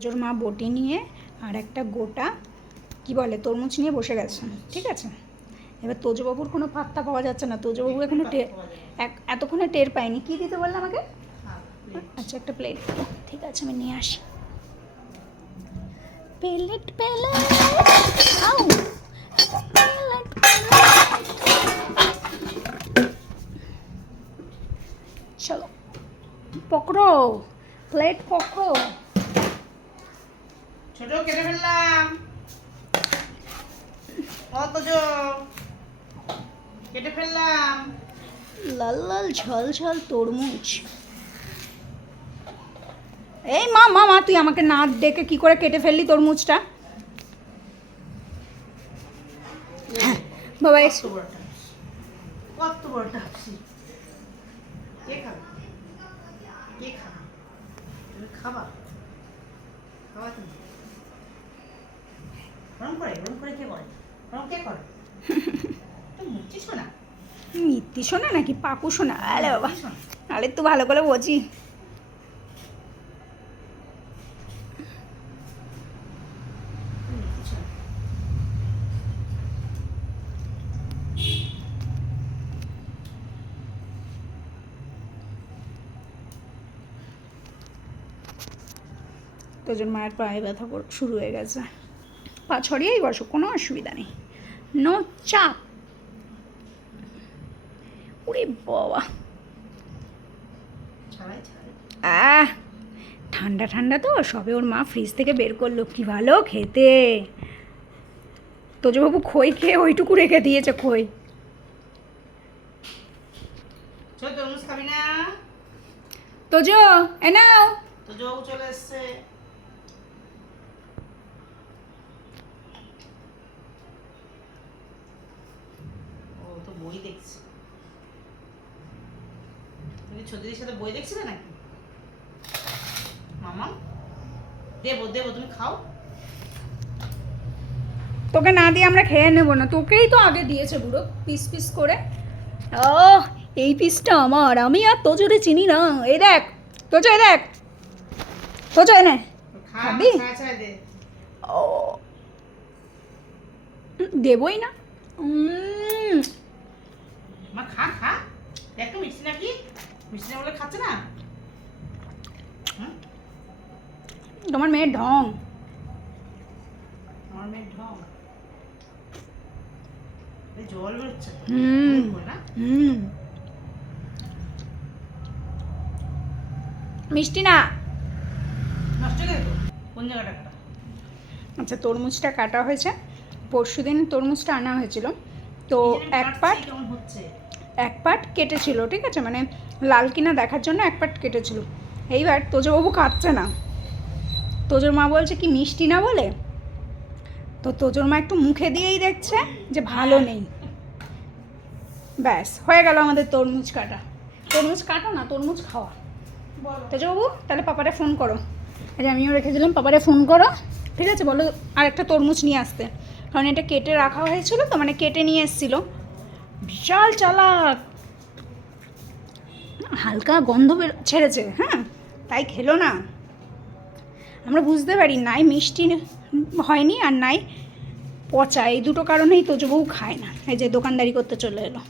তোজোর মা বটি নিয়ে আর একটা গোটা কি বলে তরমুজ নিয়ে বসে গেছে, ঠিক আছে। এবার তোজবাবুর কোনো পাত্তা পাওয়া যাচ্ছে না। তোজবাবু এখনো এতক্ষণে টের পায়নি। কী দিতে বললে আমাকে? আচ্ছা একটা প্লেট, ঠিক আছে আমি নিয়ে আসি। প্লেট চলো পকড়ো, প্লেট পকড়ো। ছোট কেটে ফেললাম, কেটে ফেললাম লাল লাল ঝাল ঝাল তরমুজ। এই মা মা মা তুই আমাকে না ডেকে কি করে কেটে ফেললি তরমুজটা? বাবা কত বড় টাপসি, কে খাবে? কে খাবে? তুমি খাবা? খাবা তুমি? গরম করে কে করে? গরম কে করে? তুমি মুচি শোনা? মিত্তি শোনা নাকি পাকু শোনা? আরে বাবা, আরে তুই ভালো করে বোঝি। তোজন মায়ের পায়ে ব্যথা শুরু হয়ে গেছে। পা ছড়িয়েই বসো, কোনো অসুবিধা নেই, নো চাপ। ওরে বাবা, ঠান্ডা ঠান্ডা তো, সবে ওর মা ফ্রিজ থেকে বের করলো, কি ভালো খেতে। তোজবাবু খই খেয়ে ওইটুকু রেখে দিয়েছে খই। তরমুজ খাবি না? তোজো এ নাও। তোজো চলে এসছে। ও তো বই দেখছে। তুমি ছোটদের সাথে বই দেখছিলে নাকি? মামা দেবো তুমি খাও। তোকে না দিয়ে আমরা খেয়ে নেবো না, তোকেই তো আগে দিয়েছে বুড়ো পিস পিস করে। ও এই পিসটা আমার, আমি আর তোজোরে চিনি না। এই দেখ তোজো, এই দেখ তোজো, এনে খাবি? ও দেবই না। মা খা খা, একটু মিষ্টি নাকি? মিষ্টি না বলে খাচ্ছে না? তোমার মেয়ের ঢং। আমার মেয়ের ঢং, জল বেরোচ্ছে না? মিষ্টি না। নষ্ট করে দেবো। কোন জায়গাটা কাটা? আচ্ছা তরমুজটা কাটা হয়েছে, পরশুদিন তরমুজটা আনা হয়েছিল, তো এক পার্ট কেটেছিল, ঠিক আছে, মানে লাল কিনা দেখার জন্য এক পার্ট কেটেছিল। এইবার তোজবাবু খাচ্ছে না, তোজোর মা বলছে কি মিষ্টি না বলে, তো তোজোর মা একটু মুখে দিয়েই দেখছে যে ভালো নেই। ব্যাস হয়ে গেল আমাদের তরমুজ কাটা। তরমুজ কাটা না, তরমুজ খাওয়া। তোজবাবু তাহলে পাপারে ফোন করো, আরে আমিও রেখে দিলাম, পাপারে ফোন করো, ঠিক আছে, বলো আর একটা তরমুজ নিয়ে আসতে, কারণ এটা কেটে রাখা হয়েছিল তো, মানে কেটে নিয়ে এসেছিলো। বিশাল চালাক, হালকা গন্ধ ছেড়েছে, হ্যাঁ তাই খেলো না। আমরা বুঝতে পারি নাই মিষ্টি হয়নি আর নাই পচা, এই দুটো কারণেই তোজবাবু খায় না। এই যে দোকানদারি করতে চলে এলো।